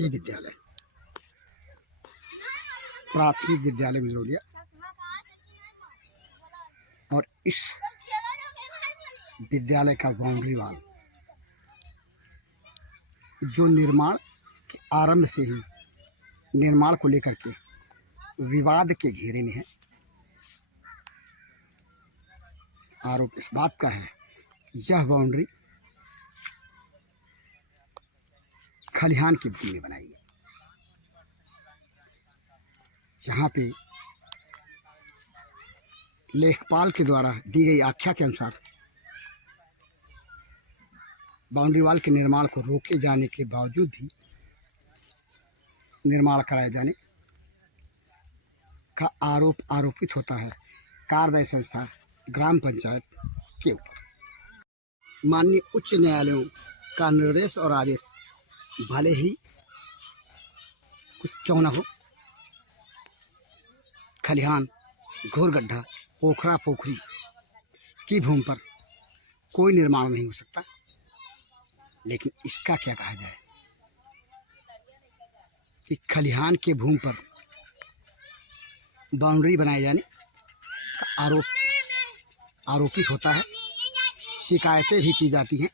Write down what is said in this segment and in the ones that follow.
ये विद्यालय प्राथमिक विद्यालय गुजरौलिया और इस विद्यालय का बाउंड्री वाल जो निर्माण के आरंभ से ही निर्माण को लेकर के विवाद के घेरे में है। आरोप इस बात का है कि यह बाउंड्री खलिहान की भूमि में बनाई है, जहाँ पे लेखपाल के द्वारा दी गई आख्या के अनुसार बाउंड्री वाल के निर्माण को रोके जाने के बावजूद भी निर्माण कराए जाने का आरोपित होता है कार्यदायी संस्था ग्राम पंचायत के ऊपर। माननीय उच्च न्यायालयों का निर्देश और आदेश भले ही कुछ क्यों न हो, खलिहान, घोर गड्ढा, पोखरा पोखरी की भूमि पर कोई निर्माण नहीं हो सकता। लेकिन इसका क्या कहा जाए कि खलिहान के भूमि पर बाउंड्री बनाए जाने का आरोपित होता है, शिकायतें भी की जाती हैं।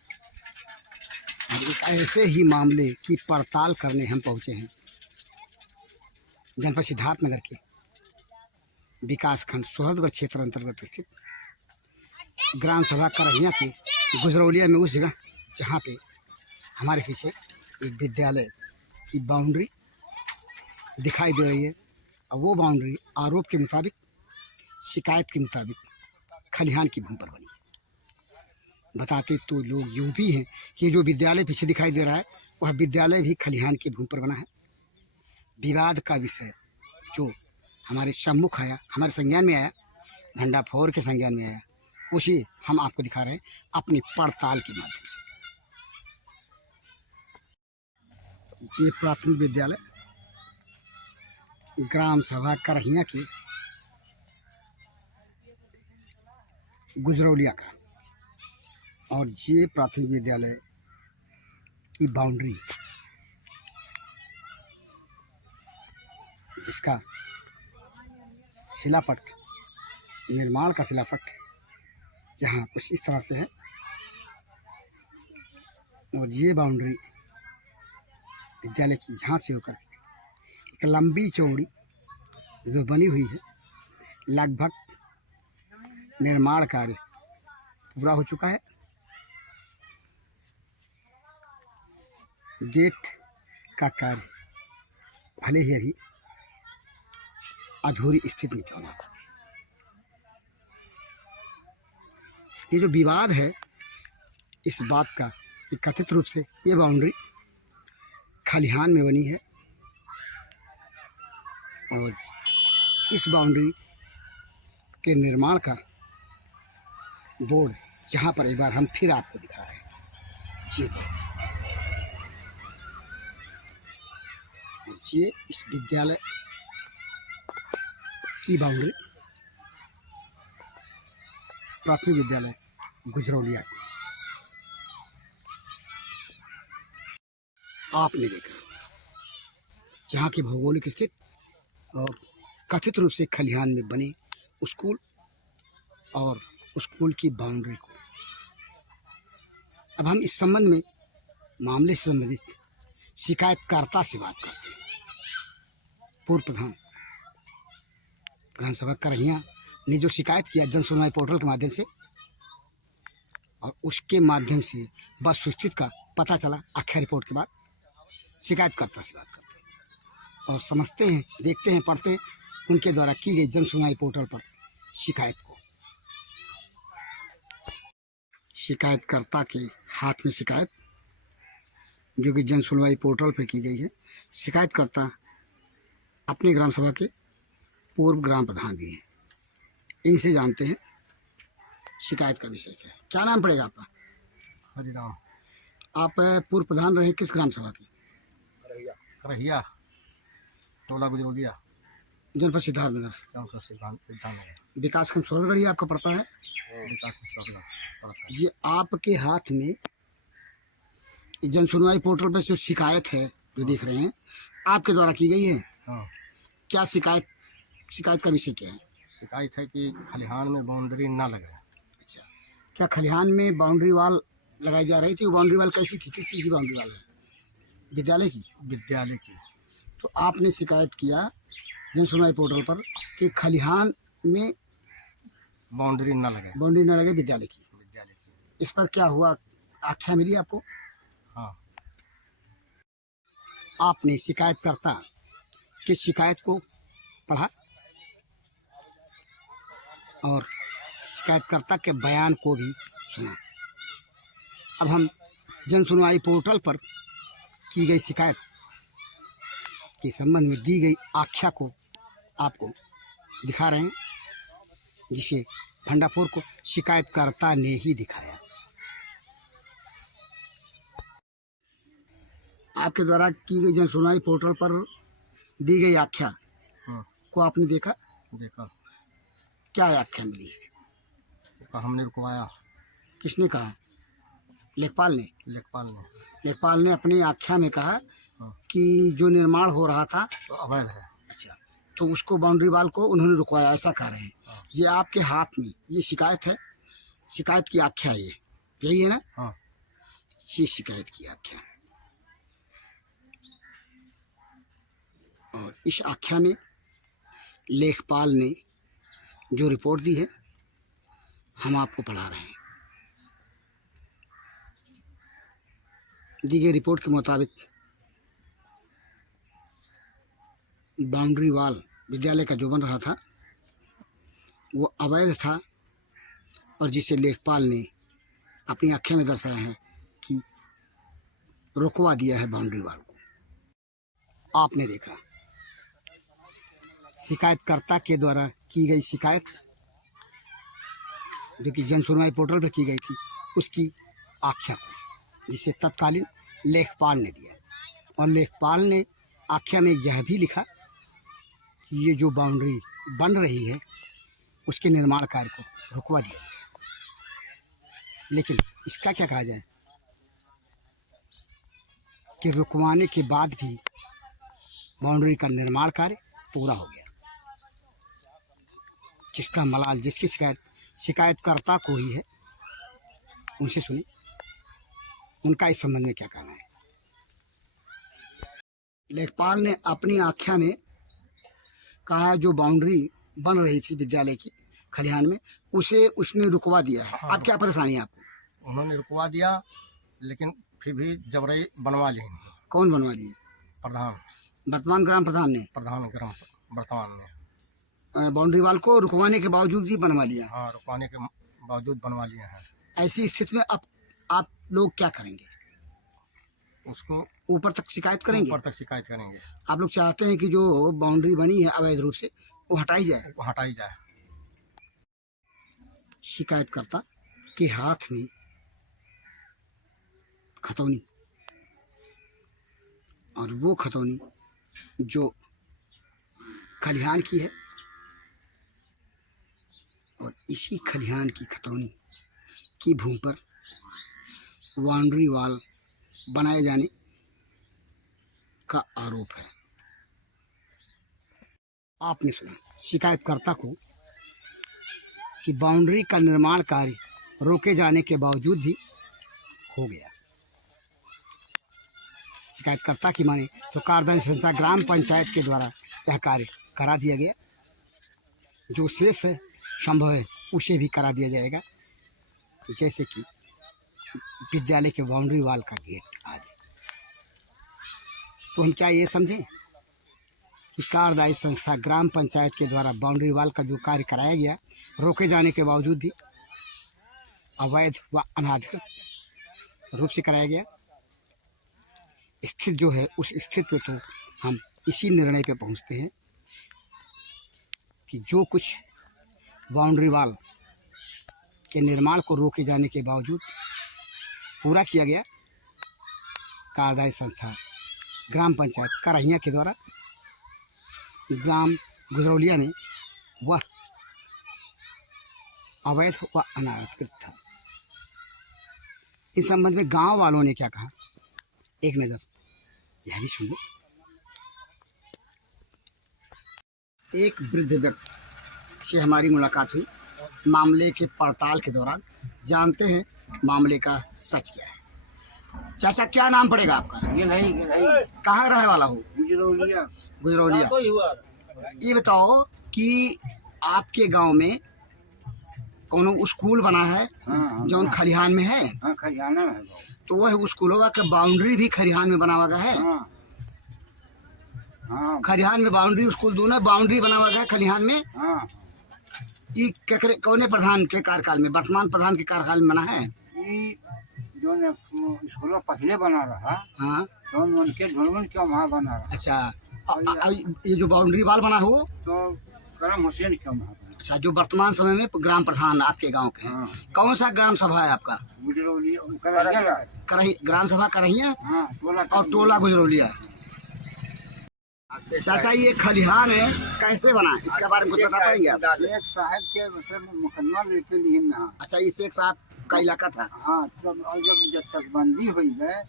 और ऐसे ही मामले की पड़ताल करने हम पहुंचे हैं जनपद सिद्धार्थनगर के विकासखंड सोहरगढ़ क्षेत्र अंतर्गत स्थित ग्राम सभा करहिया के गुजरौलिया में, उस जगह जहाँ पे हमारे पीछे एक विद्यालय की बाउंड्री दिखाई दे रही है। और वो बाउंड्री आरोप के मुताबिक, शिकायत के मुताबिक खलिहान की भूमि पर बनी है। बताते तो लोग यूँ भी हैं कि जो विद्यालय पीछे दिखाई दे रहा है वह विद्यालय भी खलिहान की भूमि पर बना है। विवाद का विषय जो हमारे सम्मुख आया, हमारे संज्ञान में आया, भंडाफोर के संज्ञान में आया, उसी हम आपको दिखा रहे हैं अपनी पड़ताल के माध्यम से। ये प्राथमिक विद्यालय ग्राम सभा करहिया के गुजरौलिया का, और ये प्राथमिक विद्यालय की बाउंड्री जिसका शिलापट, निर्माण का शिलापट यहाँ कुछ इस तरह से है। और ये बाउंड्री विद्यालय की यहाँ से होकर के एक लंबी चौड़ी जो बनी हुई है, लगभग निर्माण कार्य पूरा हो चुका है। गेट का कार्य भले ही अभी अधूरी स्थिति में क्यों ना हो। ये जो विवाद है इस बात का कि कथित रूप से ये बाउंड्री खलिहान में बनी है, और इस बाउंड्री के निर्माण का बोर्ड यहाँ पर एक बार हम फिर आपको दिखा रहे हैं। जी, और ये इस विद्यालय की बाउंड्री प्राथमिक विद्यालय गुजरौलिया की आपने देखा, जहाँ की भौगोलिक स्थिति और कथित रूप से खलिहान में बने स्कूल और स्कूल की बाउंड्री को। अब हम इस संबंध में मामले से संबंधित शिकायतकर्ता से बात करते हैं। पूर्व प्रधान ग्राम सभा करहिया ने जो शिकायत किया जन सुनवाई पोर्टल के माध्यम से, और उसके माध्यम से वस्तुस्थिति का पता चला आख्या रिपोर्ट के बाद, शिकायतकर्ता से बात करते हैं और समझते हैं, देखते हैं, पढ़ते हैं उनके द्वारा की गई जन सुनवाई पोर्टल पर शिकायत को। शिकायतकर्ता के हाथ में शिकायत जो कि जन सुनवाई पोर्टल पर की गई है। शिकायतकर्ता अपने ग्राम सभा के पूर्व ग्राम प्रधान भी हैं। इनसे जानते हैं शिकायत का विषय क्या है। क्या नाम पड़ेगा आपका? हरिराम। आप पूर्व प्रधान रहे किस ग्राम सभा की? करहिया, टोला गुजरौलिया, जनपद सिद्धार्थनगर। विकासखंड सोहरगढ़ ही आपका पड़ता है। ये आपके हाथ में जन सुनवाई पोर्टल पर जो शिकायत है जो देख रहे हैं आपके द्वारा की गई है। हाँ। क्या शिकायत का विषय क्या है? शिकायत है कि खलिहान में बाउंड्री ना लगे। अच्छा, क्या खलिहान में बाउंड्री वाल लगाई जा रही थी? वो बाउंड्री वाल कैसी थी? किस चीज़ की बाउंड्री वाल है? विद्यालय की? विद्यालय की। तो आपने शिकायत किया जन सुनवाई पोर्टल पर कि खलिहान में बाउंड्री ना लगे। बाउंड्री न लगे विद्यालय की। विद्यालय की। इस पर क्या हुआ? आख्या मिली आपको? हाँ। आपने शिकायतकर्ता की शिकायत को पढ़ा और शिकायतकर्ता के बयान को भी सुना। अब हम जन सुनवाई पोर्टल पर की गई शिकायत के संबंध में दी गई आख्या को आपको दिखा रहे हैं, जिसे भंडाफोर को शिकायतकर्ता ने ही दिखाया। आपके द्वारा की गई जन सुनवाई पोर्टल पर दी गई आख्या हाँ। को आपने देखा? देखा। क्या आख्या मिली? हमने रुकवाया। किसने कहा? लेखपाल ने? लेखपाल ने। लेखपाल ने अपनी आख्या में कहा हाँ। कि जो निर्माण हो रहा था तो अवैध है। अच्छा, तो उसको बाउंड्री वाल को उन्होंने रुकवाया, ऐसा कह रहे हैं। हाँ। ये आपके हाथ में ये शिकायत है, शिकायत की आख्या ये यही है ना? हाँ। ये शिकायत की आख्या, और इस आख्या में लेखपाल ने जो रिपोर्ट दी है हम आपको पढ़ा रहे हैं। दी गई रिपोर्ट के मुताबिक बाउंड्री वाल विद्यालय का जो बन रहा था वो अवैध था, और जिसे लेखपाल ने अपनी आख्या में दर्शाया है कि रुकवा दिया है बाउंड्री वाल को। आपने देखा शिकायतकर्ता के द्वारा की गई शिकायत जो कि जन सुनवाई पोर्टल पर की गई थी, उसकी आख्या को, जिसे तत्कालीन लेखपाल ने दिया, और लेखपाल ने आख्या में यह भी लिखा कि ये जो बाउंड्री बन रही है उसके निर्माण कार्य को रुकवा दिया गया। लेकिन इसका क्या कहा जाए कि रुकवाने के बाद भी बाउंड्री का निर्माण कार्य पूरा हो गया। जिसका मलाल, जिसकी शिकायतकर्ता को ही है, उनसे सुने उनका इस संबंध में क्या कहना है। लेखपाल ने अपनी आख्या में कहा है जो बाउंड्री बन रही थी विद्यालय की खलिहान में, उसे उसने रुकवा दिया है। अब क्या परेशानी है आपको? उन्होंने रुकवा दिया, लेकिन फिर भी जबरई बनवा ली। कौन बनवा लिए? प्रधान। वर्तमान ग्राम प्रधान ने? प्रधान ग्राम वर्तमान ने बाउंड्री वाल को रुकवाने के बावजूद भी बनवा लिया। हाँ, रुकवाने के बावजूद बनवा लिए हैं। ऐसी स्थिति में अब आप लोग क्या करेंगे? उसको ऊपर तक शिकायत करेंगे? ऊपर तक शिकायत करेंगे। आप लोग चाहते हैं कि जो बाउंड्री बनी है अवैध रूप से वो हटाई जाए? वो हटाई जाए। शिकायतकर्ता के हाथ में खतौनी, और वो खतौनी जो खलिहान की है, और इसी खलिहान की खतौनी की भूमि पर बाउंड्री वाल बनाए जाने का आरोप है। आपने सुना शिकायतकर्ता को कि बाउंड्री का निर्माण कार्य रोके जाने के बावजूद भी हो गया। शिकायतकर्ता की माने तो कार्यदायी संस्था ग्राम पंचायत के द्वारा यह कार्य करा दिया गया। जो शेष है संभव है उसे भी करा दिया जाएगा, जैसे कि विद्यालय के बाउंड्री वाल का गेट आदि। तो हम क्या ये समझें कि कार्यदायी संस्था ग्राम पंचायत के द्वारा बाउंड्री वाल का जो कार्य कराया गया रोके जाने के बावजूद भी अवैध व अनाधिकृत रूप से कराया गया। स्थिति जो है उस स्थिति पे तो हम इसी निर्णय पे पहुंचते हैं कि जो कुछ बाउंड्री वाल के निर्माण को रोके जाने के बावजूद पूरा किया गया कार्यदायी संस्था ग्राम पंचायत करहिया के द्वारा ग्राम गुजरौलिया में, वह अवैध व अनाधिकृत था। इस संबंध में गांव वालों ने क्या कहा, एक नज़र यह भी सुनिए। एक वृद्ध व्यक्ति से हमारी मुलाकात हुई मामले के पड़ताल के दौरान। जानते हैं मामले का सच क्या है। चाचा, क्या नाम पड़ेगा आपका? कहाँ रहने वाला हो? गुजरौलिया। ये बताओ कि आपके गांव में कौन स्कूल बना है जो खलिहान में है? हाँ, खलिहान में है। तो वह स्कूलों का बाउंड्री भी खलिहान में बना हुआ है। हाँ, हाँ, खलिहान में बाउंड्री, स्कूल दोनों बाउंड्री बना हुआ है खलिहान में। हाँ। ये कौने प्रधान के कार्यकाल में, वर्तमान प्रधान के कार्यकाल में बना है? ये जो न स्कूल पहले बना रहा, हाँ, तो उनके ढोलवन के वहाँ बना रहा। अच्छा। ये जो बाउंड्री वाल बना हो तो करम हुसैन के वहाँ बना। अच्छा, जो वर्तमान समय में ग्राम प्रधान आपके गांव के हैं। हाँ। कौन सा ग्राम सभा है आपका? गुजरौलिया करहिया। करही ग्राम सभा करहिया हाँ, और टोला गुजरौलिया। चाचा, ये खलिहान है कैसे बना, इसके बारे में कुछ बता पाएंगे आप? शेख साहब के मतलब मुकदमा लेके लिए ना। अच्छा, ये शेख साहब का इलाका था। हाँ, तब और जब तकबंदी हुई है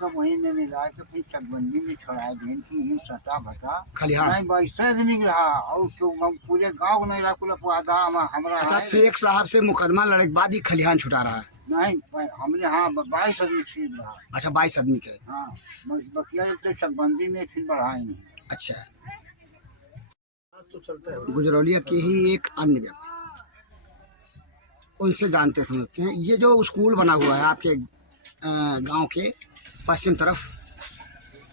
तब वहीं ने मिला के फिर तकबंदी में छोड़ा देन की ये सटा भटा खलिहान। नहीं वैसे आदमी रहा और क्यों पूरे गांव नहीं रहा कुल पुआदा हमारा। अच्छा, शेख साहब से मुकदमा लड़े के बाद ही खलिहान छुटा रहा है। नहीं हमने, हाँ 22 आदमी ठीक रहा। अच्छा, 22 आदमी के। हाँ, बस बकिया तो तकबंदी में फिर बढ़ाए नहीं। अच्छा, गुजरौलिया के ही एक अन्य व्यक्ति, उनसे जानते समझते हैं। ये जो स्कूल बना हुआ है आपके गांव के पश्चिम तरफ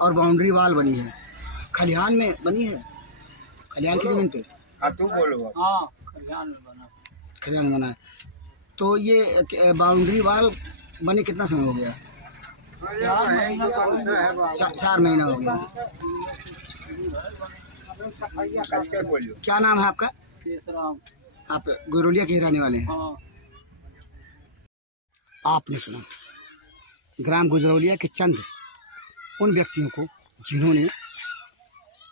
और बाउंड्री वाल बनी है, खलिहान में बनी है, खलिहान की जमीन पे। तू बोलो। हाँ, खलिहान में बना। खलिहान बना है। तो ये बाउंड्री वाल बने कितना समय हो गया? 4 महीना हो गया। क्या नाम है आपका? शेषराम। आप गुजरौलिया के रहने वाले हैं? हाँ। आपने सुना ग्राम गुजरौलिया के चंद उन व्यक्तियों को जिन्होंने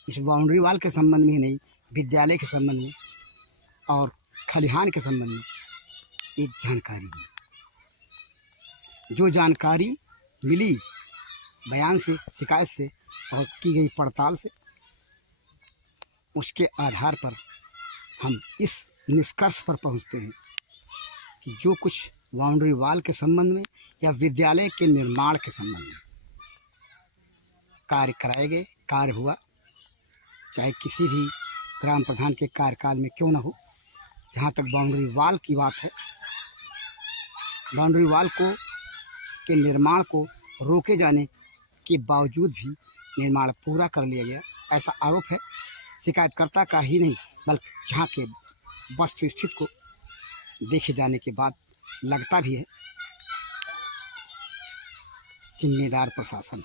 इस बाउंड्री वाल के संबंध में ही नहीं, विद्यालय के संबंध में और खलिहान के संबंध में एक जानकारी दी। जो जानकारी मिली बयान से, शिकायत से और की गई पड़ताल से, उसके आधार पर हम इस निष्कर्ष पर पहुंचते हैं कि जो कुछ बाउंड्री वाल के संबंध में या विद्यालय के निर्माण के संबंध में कार्य कराए गए, कार्य हुआ, चाहे किसी भी ग्राम प्रधान के कार्यकाल में क्यों न हो। जहाँ तक बाउंड्री वाल की बात है, बाउंड्री वाल को के निर्माण को रोके जाने के बावजूद भी निर्माण पूरा कर लिया गया, ऐसा आरोप है शिकायतकर्ता का ही नहीं बल्कि जहाँ के वस्तु स्थिति को देखे जाने के बाद लगता भी है जिम्मेदार प्रशासन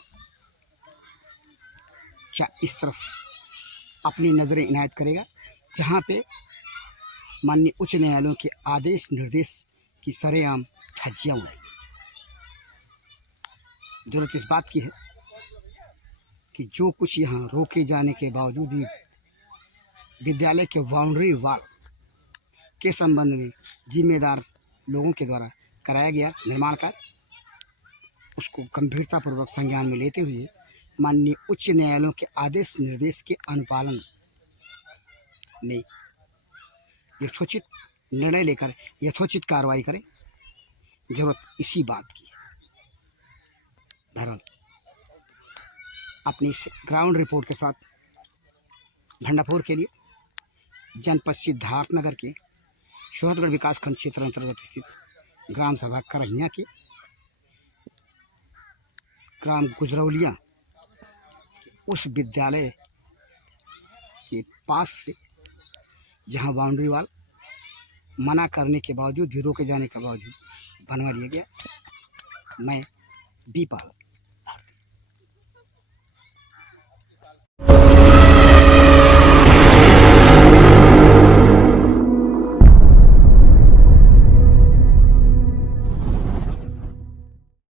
क्या इस तरफ अपनी नज़रें इनायत करेगा, जहाँ पे माननीय उच्च न्यायालयों के आदेश निर्देश की सरेआम धज्जियाँ उड़ाई गई। जरूरत इस बात की है कि जो कुछ यहाँ रोके जाने के बावजूद भी विद्यालय के बाउंड्री वाल के संबंध में जिम्मेदार लोगों के द्वारा कराया गया निर्माण कार्य, उसको गंभीरतापूर्वक संज्ञान में लेते हुए माननीय उच्च न्यायालयों के आदेश निर्देश के अनुपालन में यथोचित निर्णय लेकर यथोचित कार्रवाई करें। जरूरत इसी बात की है। बहरहाल अपनी इस ग्राउंड रिपोर्ट के साथ भंडापुर के लिए जनपद सिद्धार्थनगर के शोहतगढ़ विकासखंड क्षेत्र अंतर्गत स्थित ग्राम सभा करहिया के ग्राम गुजरौलिया उस विद्यालय के पास से जहां बाउंड्री वाल मना करने के बावजूद भी, रोके जाने के बावजूद बनवा लिया गया। मैं बी पाल।